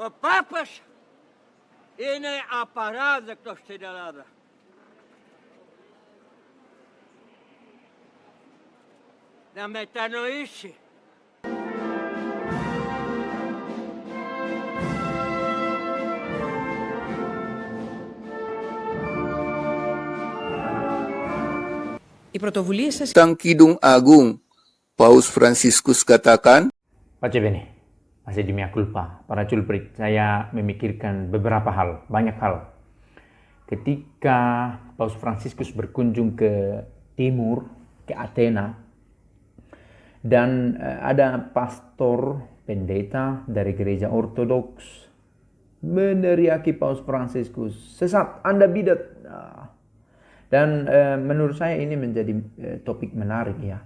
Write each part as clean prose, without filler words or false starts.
O papas ini a parada que nós temos lá. Na metanoice. Οι πρωτοβουλίες σας... Tentang Kidung Agung, Paus Fransiskus katakan, Pace bene, masih di mea culpa. Para culprit, saya memikirkan beberapa hal, banyak hal. Ketika Paus Fransiskus berkunjung ke timur, ke Athena, dan ada pastor pendeta dari gereja ortodoks meneriaki Paus Fransiskus, sesat, Anda bidat. Dan menurut saya ini menjadi topik menarik ya.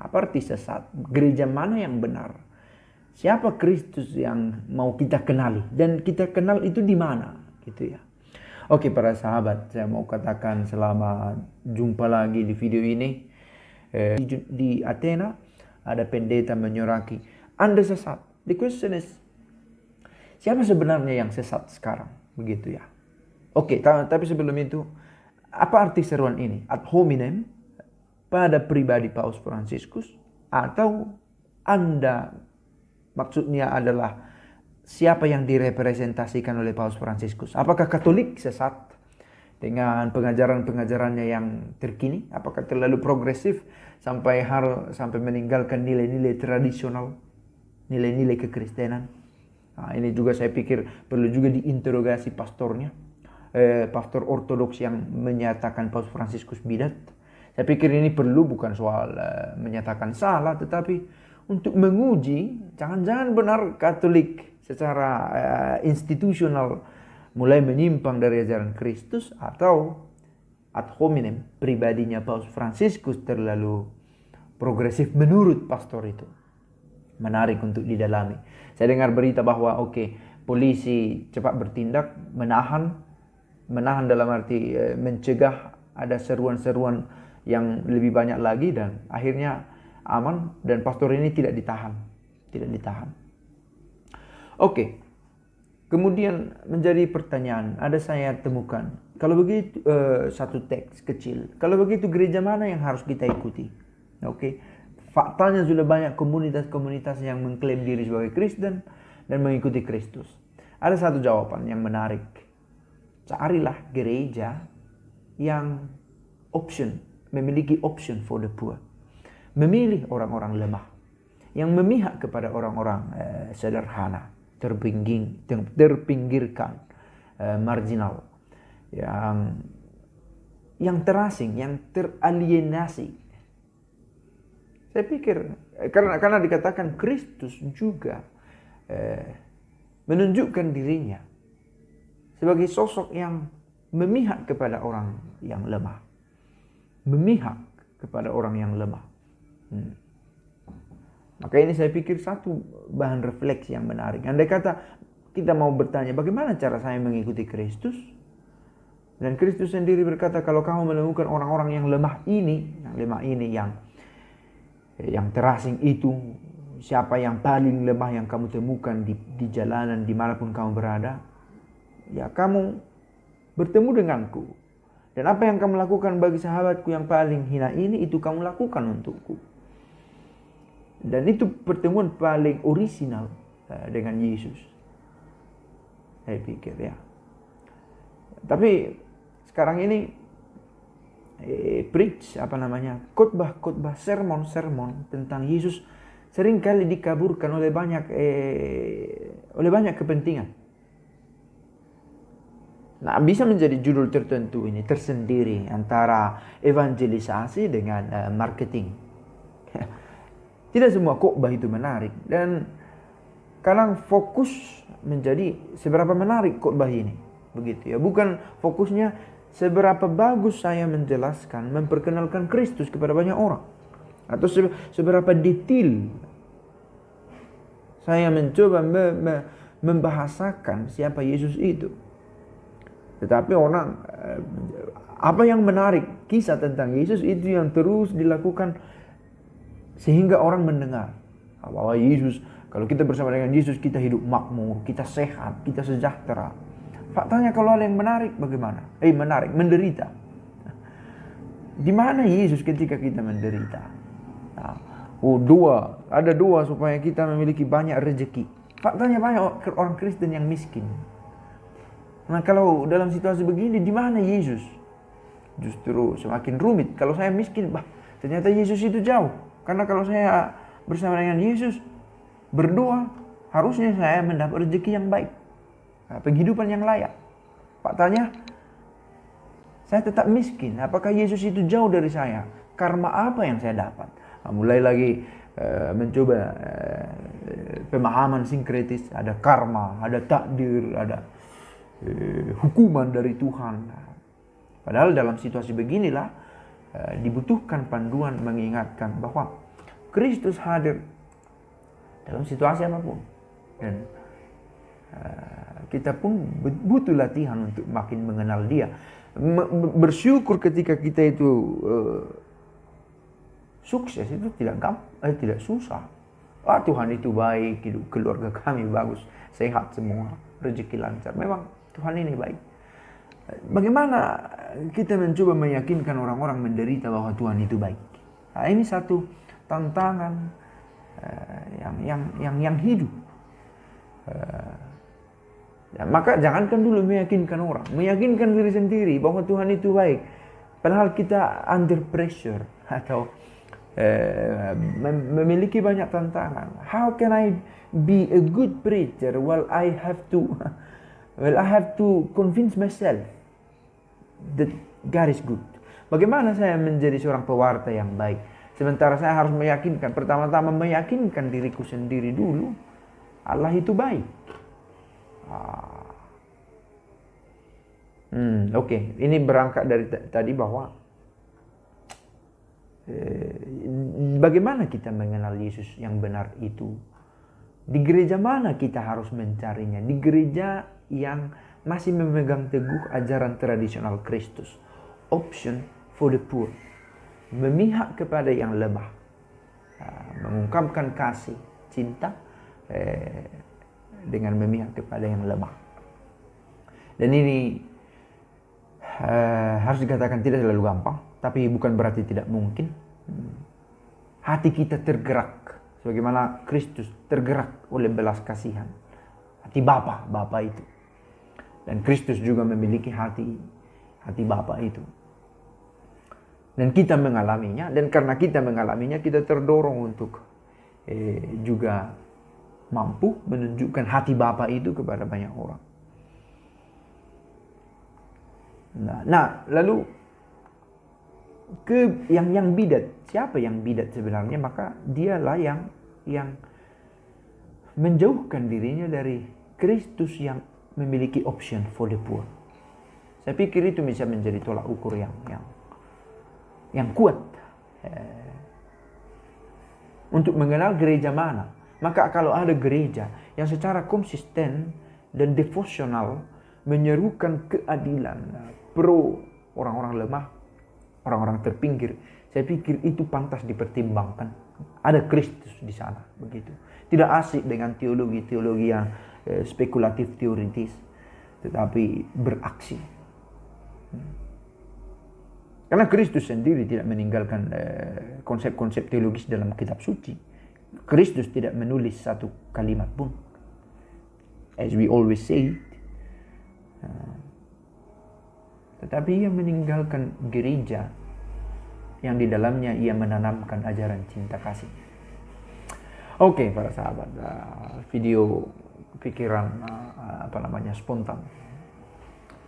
Apa arti sesat? Gereja mana yang benar? Siapa Kristus yang mau kita kenali? Dan kita kenal itu di mana? Gitu ya. Oke para sahabat, saya mau katakan selamat jumpa lagi di video ini. Di Athena ada pendeta menyoraki, Anda sesat. The question is, siapa sebenarnya yang sesat sekarang? Begitu ya. Oke, tapi sebelum itu, apa arti seruan ini? Ad hominem pada pribadi Paus Fransiskus, atau Anda maksudnya adalah siapa yang direpresentasikan oleh Paus Fransiskus? Apakah Katolik sesat dengan pengajaran-pengajarannya yang terkini? Apakah terlalu progresif sampai meninggalkan nilai-nilai tradisional, nilai-nilai kekristenan? Nah, ini juga saya pikir perlu juga diinterogasi pastornya. Pastor ortodoks yang menyatakan Paus Fransiskus bidat. Saya pikir ini perlu bukan soal menyatakan salah, tetapi untuk menguji jangan-jangan benar Katolik secara institusional mulai menyimpang dari ajaran Kristus, atau ad hominem pribadinya Paus Fransiskus terlalu progresif menurut pastor itu. Menarik untuk didalami. Saya dengar berita bahwa polisi cepat bertindak, menahan dalam arti mencegah ada seruan-seruan yang lebih banyak lagi, dan akhirnya aman dan pastor ini tidak ditahan. Kemudian menjadi pertanyaan, ada saya temukan, kalau begitu satu teks kecil, kalau begitu gereja mana yang harus kita ikuti? Faktanya sudah banyak komunitas-komunitas yang mengklaim diri sebagai Kristen dan mengikuti Kristus. Ada satu jawaban yang menarik. Carilah gereja yang memiliki option for the poor. Memilih orang-orang lemah, yang memihak kepada orang-orang sederhana, terpinggirkan, marginal, yang terasing, yang teralienasi. Saya pikir karena dikatakan Kristus juga menunjukkan dirinya sebagai sosok yang memihak kepada orang yang lemah. Maka ini saya pikir satu bahan refleksi yang menarik. Andai kata kita mau bertanya, bagaimana cara saya mengikuti Kristus? Dan Kristus sendiri berkata, kalau kamu menemukan orang-orang yang lemah ini, yang terasing itu, siapa yang paling lemah yang kamu temukan di jalanan dimanapun kamu berada, ya kamu bertemu denganku. Dan apa yang kamu lakukan bagi sahabatku yang paling hina ini, itu kamu lakukan untukku. Dan itu pertemuan paling orisinal dengan Yesus, saya pikir ya. Tapi sekarang ini khotbah, sermon tentang Yesus seringkali dikaburkan oleh banyak kepentingan. Nah, bisa menjadi judul tertentu ini tersendiri antara evangelisasi dengan marketing. Tidak semua khotbah itu menarik, dan kadang fokus menjadi seberapa menarik khotbah ini, begitu ya. Bukan fokusnya seberapa bagus saya menjelaskan, memperkenalkan Kristus kepada banyak orang. Atau seberapa detail saya mencoba membahasakan siapa Yesus itu. Tetapi orang, apa yang menarik, kisah tentang Yesus itu yang terus dilakukan sehingga orang mendengar bahwa Yesus, kalau kita bersama dengan Yesus, kita hidup makmur, kita sehat, kita sejahtera. Faktanya kalau ada yang menarik, bagaimana? Menarik, menderita. Di mana Yesus ketika kita menderita? Nah, ada dua supaya kita memiliki banyak rezeki. Faktanya banyak orang Kristen yang miskin. Nah, kalau dalam situasi begini, di mana Yesus? Justru semakin rumit. Kalau saya miskin, ternyata Yesus itu jauh. Karena kalau saya bersama dengan Yesus, berdoa, harusnya saya mendapat rezeki yang baik, penghidupan yang layak. Faktanya, saya tetap miskin. Apakah Yesus itu jauh dari saya? Karma apa yang saya dapat? Mulai lagi mencoba pemahaman sinkretis. Ada karma, ada takdir, ada hukuman dari Tuhan. Padahal dalam situasi beginilah dibutuhkan panduan mengingatkan bahwa Kristus hadir dalam situasi apapun. Dan kita pun butuh latihan untuk makin mengenal Dia. Bersyukur ketika kita itu sukses itu tidak susah. Tuhan itu baik, hidup keluarga kami bagus, sehat semua, rezeki lancar. Memang Tuhan ini baik. Bagaimana kita mencoba meyakinkan orang-orang menderita bahwa Tuhan itu baik? Nah, ini satu tantangan yang hidup. Maka jangankan dulu meyakinkan orang, meyakinkan diri sendiri bahwa Tuhan itu baik. Padahal kita under pressure atau memiliki banyak tantangan. How can I be a good preacher while I have to convince myself that God is good? Bagaimana saya menjadi seorang pewarta yang baik? Sementara saya harus meyakinkan, pertama-tama meyakinkan diriku sendiri dulu, Allah itu baik. Oke. Ini berangkat dari tadi bahwa bagaimana kita mengenal Yesus yang benar itu? Di gereja mana kita harus mencarinya? Di gereja yang masih memegang teguh ajaran tradisional Kristus. Option for the poor. Memihak kepada yang lemah. Mengungkapkan kasih, cinta dengan memihak kepada yang lemah. Dan ini harus dikatakan tidak selalu gampang, tapi bukan berarti tidak mungkin. Hati kita tergerak sebagaimana Kristus tergerak oleh belas kasihan. Hati Bapa itu. Dan Kristus juga memiliki hati Bapa itu. Dan kita mengalaminya, dan karena kita mengalaminya, kita terdorong untuk juga mampu menunjukkan hati Bapa itu kepada banyak orang. Nah, lalu yang bidat, siapa yang bidat sebenarnya? Maka dialah yang menjauhkan dirinya dari Kristus yang memiliki option for the poor. Saya pikir itu bisa menjadi tolak ukur yang kuat untuk mengenal gereja mana. Maka kalau ada gereja yang secara konsisten dan devosional menyerukan keadilan, pro orang-orang lemah, orang-orang terpinggir, saya pikir itu pantas dipertimbangkan. Ada Kristus di sana, begitu. Tidak asik dengan teologi-teologi yang spekulatif teoritis, tetapi beraksi. Karena Kristus sendiri tidak meninggalkan konsep-konsep teologis dalam kitab suci. Kristus tidak menulis satu kalimat pun. As we always say, tetapi ia meninggalkan gereja yang di dalamnya ia menanamkan ajaran cinta kasih. Oke, para sahabat, video pikiran spontan.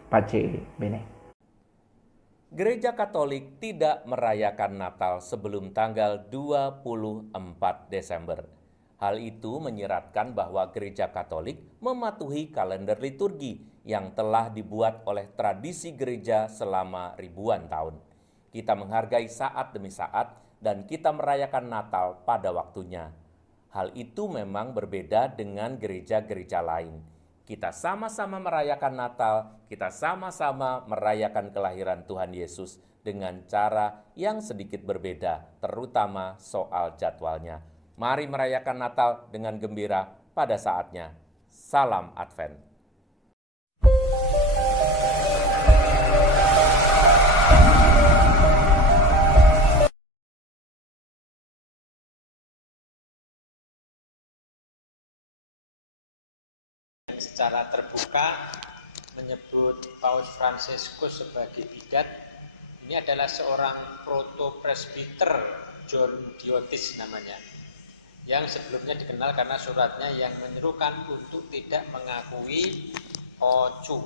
Pace bene. Gereja Katolik tidak merayakan Natal sebelum tanggal 24 Desember. Hal itu menyiratkan bahwa Gereja Katolik mematuhi kalender liturgi yang telah dibuat oleh tradisi gereja selama ribuan tahun. Kita menghargai saat demi saat dan kita merayakan Natal pada waktunya. Hal itu memang berbeda dengan gereja-gereja lain. Kita sama-sama merayakan Natal, kita sama-sama merayakan kelahiran Tuhan Yesus dengan cara yang sedikit berbeda, terutama soal jadwalnya. Mari merayakan Natal dengan gembira pada saatnya. Salam Advent. Secara terbuka menyebut Paus Fransiskus sebagai bidat. Ini adalah seorang proto-presbiter, John Diotis namanya, yang sebelumnya dikenal karena suratnya yang menyerukan untuk tidak mengakui Ocu.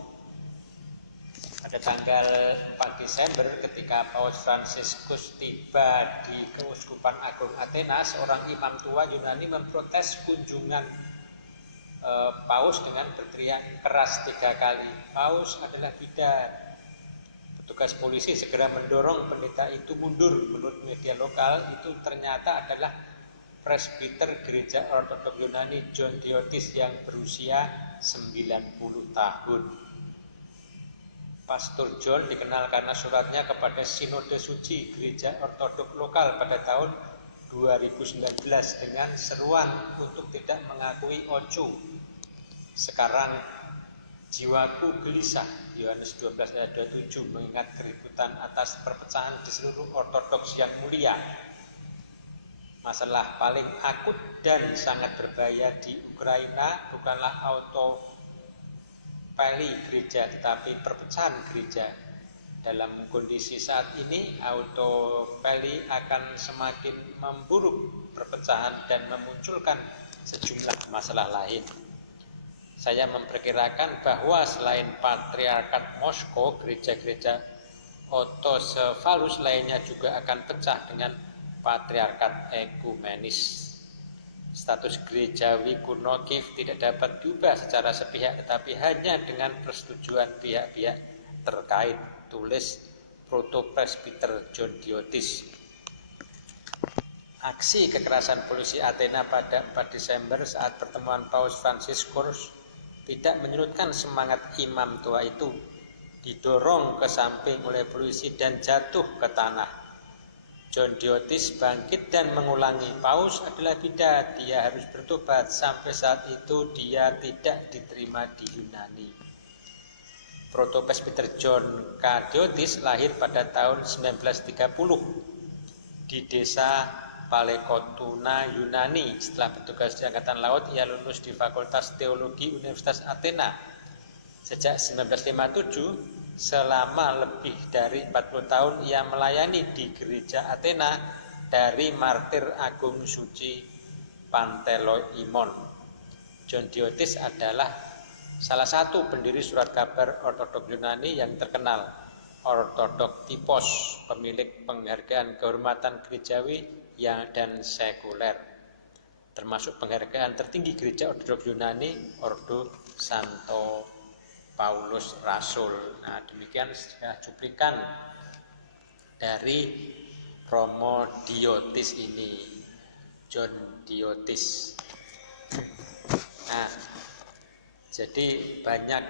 Pada tanggal 4 Desember ketika Paus Fransiskus tiba di Keuskupan Agung Athena, seorang imam tua Yunani memprotes kunjungan Paus dengan berteriak keras 3 kali, "Paus adalah bidat." Petugas polisi segera mendorong pendeta itu mundur. Menurut media lokal, itu ternyata adalah presbiter Gereja Ortodok Yunani John Diotis yang berusia 90 tahun. Pastor John dikenal karena suratnya kepada Sinode Suci Gereja Ortodok lokal pada tahun 2019 dengan seruan untuk tidak mengakui Ocu. Sekarang jiwaku gelisah, Yohanes 12 ayat 27, mengingat keributan atas perpecahan di seluruh ortodoks yang mulia. Masalah paling akut dan sangat berbahaya di Ukraina bukanlah autopeli gereja, tetapi perpecahan gereja. Dalam kondisi saat ini, autopeli akan semakin memburuk perpecahan dan memunculkan sejumlah masalah lain. Saya memperkirakan bahwa selain Patriarkat Moskow, gereja-gereja autocephalus lainnya juga akan pecah dengan Patriarkat Ekumenis. Status gerejawi kuno Kiev tidak dapat diubah secara sepihak, tetapi hanya dengan persetujuan pihak-pihak terkait, tulis proto-presbiter John Diotis. Aksi kekerasan polisi Athena pada 4 Desember saat pertemuan Paus Fransiskus tidak menyurutkan semangat imam tua itu, didorong ke samping oleh polisi dan jatuh ke tanah. John Diotis bangkit dan mengulangi, Paus adalah bidat, dia harus bertobat. Sampai saat itu dia tidak diterima di Yunani. Proto-presbiter John K. Diotis lahir pada tahun 1930 di desa Palekotuna, Yunani. Setelah bertugas di Angkatan Laut, ia lulus di Fakultas Teologi Universitas Athena. Sejak 1957, selama lebih dari 40 tahun ia melayani di Gereja Athena dari Martir Agung Suci Panteloimon. John Diotis adalah salah satu pendiri surat kabar Ortodok Yunani yang terkenal, Ortodok Typos, pemilik penghargaan kehormatan gerejawi dan sekuler, termasuk penghargaan tertinggi Gereja Ortodok Yunani, Ordo Santo Paulus Rasul. Nah, demikian cuplikan dari Romo Diotis ini, John Diotis. Nah, jadi banyak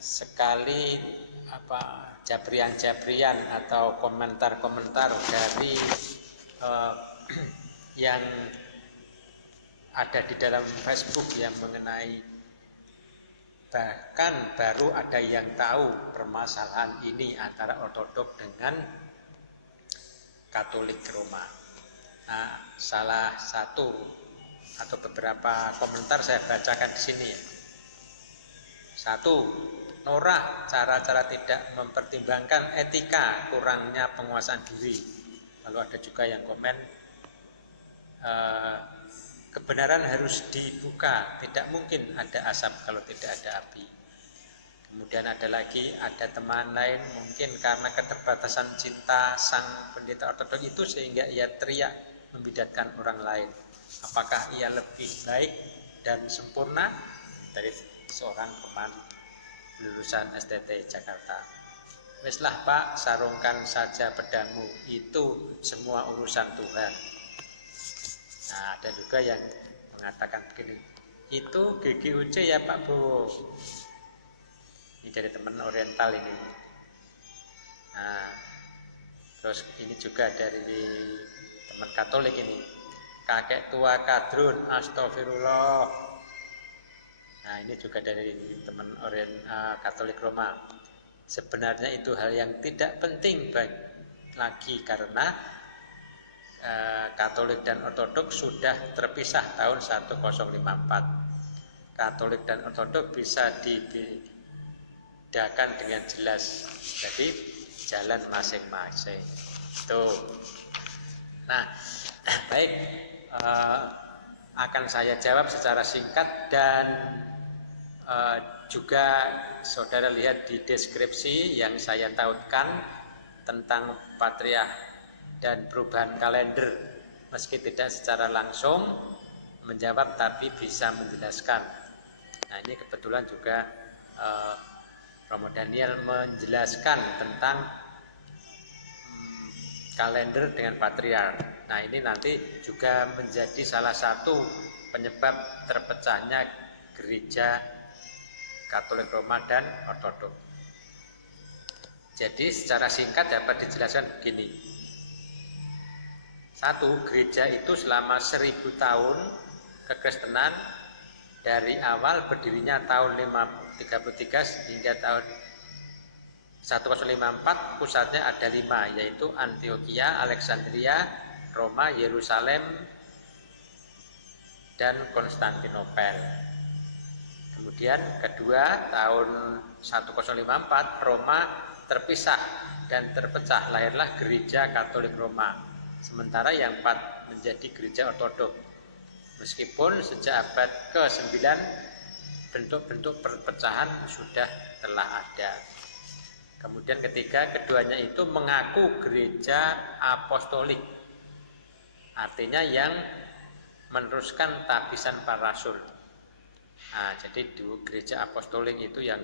sekali jabrian-jabrian atau komentar-komentar dari yang ada di dalam Facebook yang mengenai, bahkan baru ada yang tahu permasalahan ini antara Ortodok dengan Katolik Roma. Nah, salah satu atau beberapa komentar saya bacakan di sini. 1. Norak cara-cara tidak mempertimbangkan etika, kurangnya penguasaan diri. Lalu ada juga yang komen, kebenaran harus dibuka, tidak mungkin ada asap kalau tidak ada api. Kemudian ada lagi, ada teman lain mungkin karena keterbatasan cinta sang pendeta Ortodok itu sehingga ia teriak membidatkan orang lain. Apakah ia lebih baik dan sempurna? Dari seorang teman lulusan STT Jakarta. Weslah Pak, sarungkan saja pedangmu, itu semua urusan Tuhan. Nah, ada juga yang mengatakan begini, itu GGUC ya Pak Bowo. Ini dari teman Oriental ini. Nah, terus ini juga dari teman Katolik ini, kakek tua kadrun, astagfirullah. Nah, ini juga dari teman Katolik Roma. Sebenarnya itu hal yang tidak penting lagi karena Katolik dan Ortodoks sudah terpisah tahun 1054. Katolik dan Ortodoks bisa dibedakan dengan jelas. Jadi jalan masing-masing. Tuh. Nah, baik, akan saya jawab secara singkat dan juga saudara lihat di deskripsi yang saya tautkan tentang patriark dan perubahan kalender, meski tidak secara langsung menjawab tapi bisa menjelaskan. Nah, ini kebetulan juga Romo Daniel menjelaskan tentang kalender dengan patriark. Nah, ini nanti juga menjadi salah satu penyebab terpecahnya gereja Katolik Roma dan Ortodoks. Jadi secara singkat dapat dijelaskan begini. 1. Gereja itu selama 1000 tahun kekristenan dari awal berdirinya tahun 533 hingga tahun 1054 pusatnya ada 5, yaitu Antioquia, Alexandria, Roma, Yerusalem, dan Konstantinopel. Kemudian kedua, tahun 1054 Roma terpisah dan terpecah, lahirlah gereja Katolik Roma. Sementara yang 4 menjadi gereja Ortodoks. Meskipun sejak abad ke-9 bentuk-bentuk perpecahan sudah telah ada. Kemudian ketiga, keduanya itu mengaku gereja apostolik. Artinya yang meneruskan tabisan para rasul. Nah, jadi gereja apostolik itu yang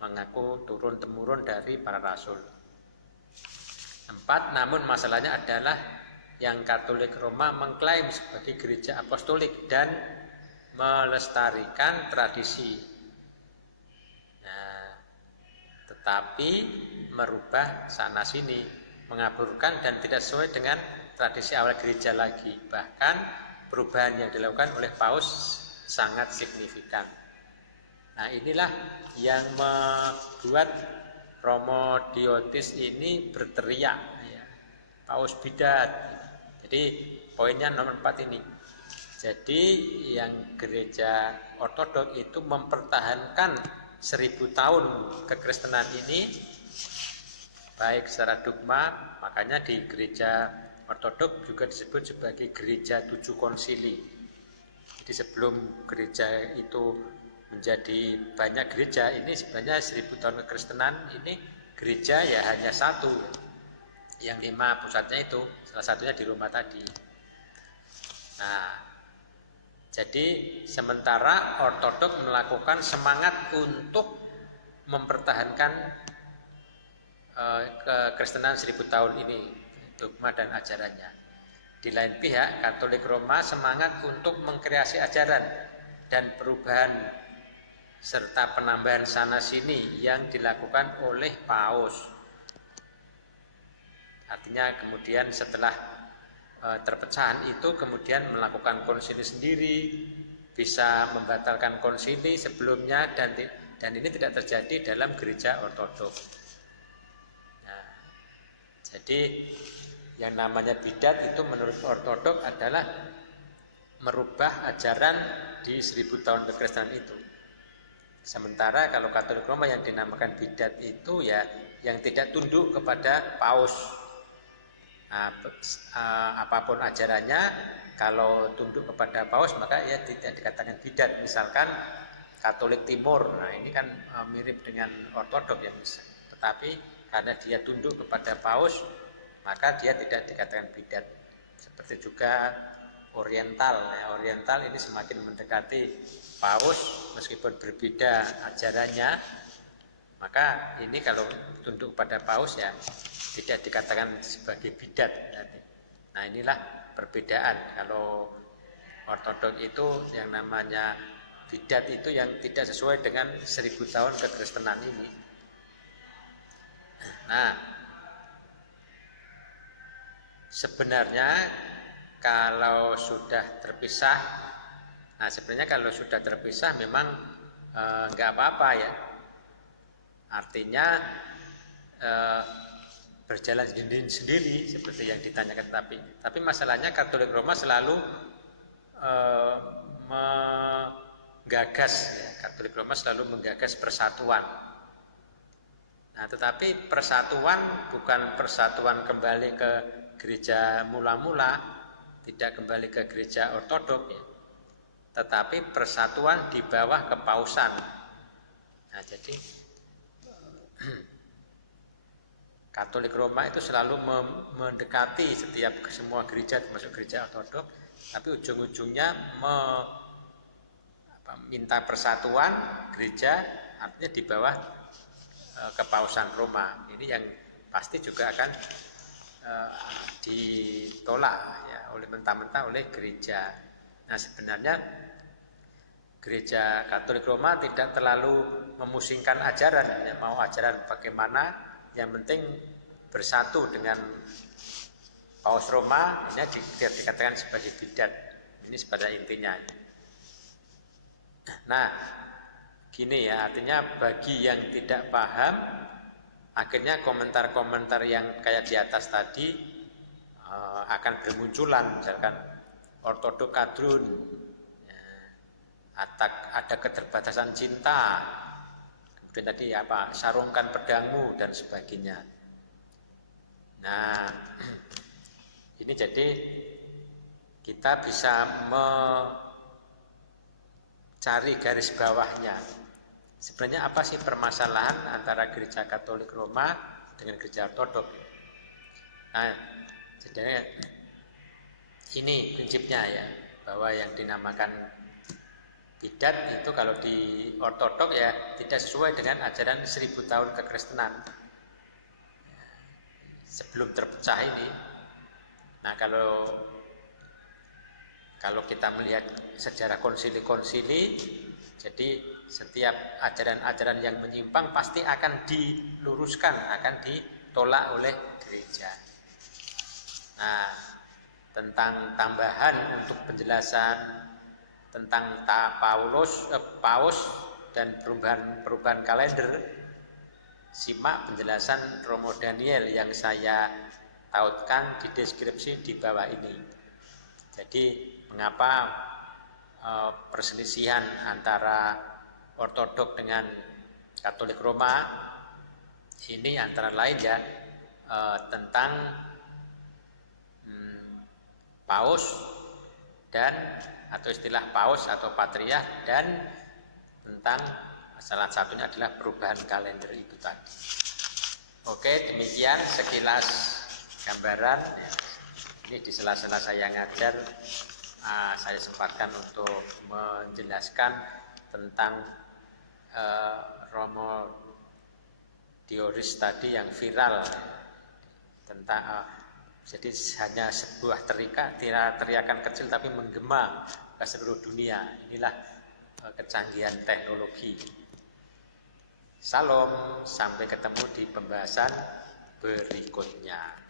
mengaku turun-temurun dari para rasul. 4, namun masalahnya adalah yang Katolik Roma mengklaim sebagai gereja apostolik dan melestarikan tradisi. Nah, tetapi merubah sana-sini, mengaburkan dan tidak sesuai dengan tradisi awal gereja lagi. Bahkan perubahan yang dilakukan oleh Paus sangat signifikan. Nah, inilah yang membuat Romo Diotis ini berteriak, ya, Paus bidat. Jadi poinnya nomor 4 ini. Jadi yang gereja Ortodoks itu mempertahankan 1000 tahun kekristenan ini baik secara dogma, makanya di gereja Ortodoks juga disebut sebagai gereja 7 konsili. Jadi sebelum gereja itu menjadi banyak gereja, ini sebenarnya 1000 tahun kekristenan ini gereja ya hanya 1. Yang 5 pusatnya itu, salah satunya di Roma tadi. Nah, jadi sementara Ortodoks melakukan semangat untuk mempertahankan kekristenan 1000 tahun ini, dogma dan ajarannya. Di lain pihak, Katolik Roma semangat untuk mengkreasi ajaran dan perubahan serta penambahan sana-sini yang dilakukan oleh Paus. Artinya kemudian setelah terpecahan itu kemudian melakukan konsili sendiri, bisa membatalkan konsili sebelumnya dan ini tidak terjadi dalam gereja Ortodoks. Nah, jadi yang namanya bidat itu menurut Ortodoks adalah merubah ajaran di 1000 tahun kekristenan itu. Sementara kalau Katolik Roma yang dinamakan bidat itu ya yang tidak tunduk kepada Paus. Nah, apapun ajarannya, kalau tunduk kepada Paus maka ya tidak dikatakan bidat. Misalkan Katolik Timur, nah ini kan mirip dengan Ortodoks ya, tetapi karena dia tunduk kepada Paus maka dia tidak dikatakan bidat. Seperti juga Oriental, ya, Oriental ini semakin mendekati Paus meskipun berbeda ajarannya, Maka ini kalau tunduk pada paus ya tidak dikatakan sebagai bidat. Nah inilah perbedaan. Kalau ortodok itu yang namanya bidat itu yang tidak sesuai dengan 1000 tahun kekristenan ini. Nah, sebenarnya kalau sudah terpisah, memang nggak apa-apa ya. Artinya berjalan sendiri seperti yang ditanyakan, tapi masalahnya Katolik Roma selalu Katolik Roma selalu menggagas persatuan. Nah, tetapi persatuan bukan persatuan kembali ke gereja mula-mula, tidak kembali ke gereja ortodok ya, tetapi persatuan di bawah kepausan. Nah, jadi Katolik Roma itu selalu mendekati setiap semua gereja, termasuk gereja ortodok, tapi ujung-ujungnya minta persatuan gereja, artinya di bawah kepausan Roma. Ini yang pasti juga akan ditolak ya mentah-mentah oleh gereja. Nah, sebenarnya gereja Katolik Roma tidak terlalu memusingkan ajaran, ya, mau ajaran bagaimana, yang penting bersatu dengan Paus Roma. Ini dikatakan sebagai bidat. Ini pada intinya. Nah, gini ya, artinya bagi yang tidak paham, akhirnya komentar-komentar yang kayak di atas tadi akan bermunculan, misalkan ortodok kadrun, ya, ada keterbatasan cinta, kemudian tadi sarungkan pedangmu dan sebagainya. Nah, ini jadi kita bisa mencari garis bawahnya. Sebenarnya apa sih permasalahan antara gereja Katolik Roma dengan gereja ortodok? Nah, jadi ini prinsipnya ya, bahwa yang dinamakan bidat itu kalau di ortodok ya tidak sesuai dengan ajaran 1000 tahun kekristenan sebelum terpecah ini. Nah, kalau kita melihat sejarah konsili-konsili, jadi setiap ajaran-ajaran yang menyimpang pasti akan diluruskan, akan ditolak oleh gereja. Nah, tentang tambahan untuk penjelasan tentang paus dan perubahan kalender, simak penjelasan Romo Daniel yang saya tautkan di deskripsi di bawah ini. Jadi mengapa perselisihan antara ortodok dengan Katolik Roma ini antara lain ya tentang paus dan atau istilah paus atau patriark, dan tentang salah satunya adalah perubahan kalender itu tadi. Oke, demikian sekilas gambaran. Ini di sela-sela saya ngajar, saya sempatkan untuk menjelaskan tentang Romo Dioris tadi yang viral tentang jadi hanya sebuah teriakan kecil tapi menggema ke seluruh dunia. Inilah kecanggihan teknologi. Salam, sampai ketemu di pembahasan berikutnya.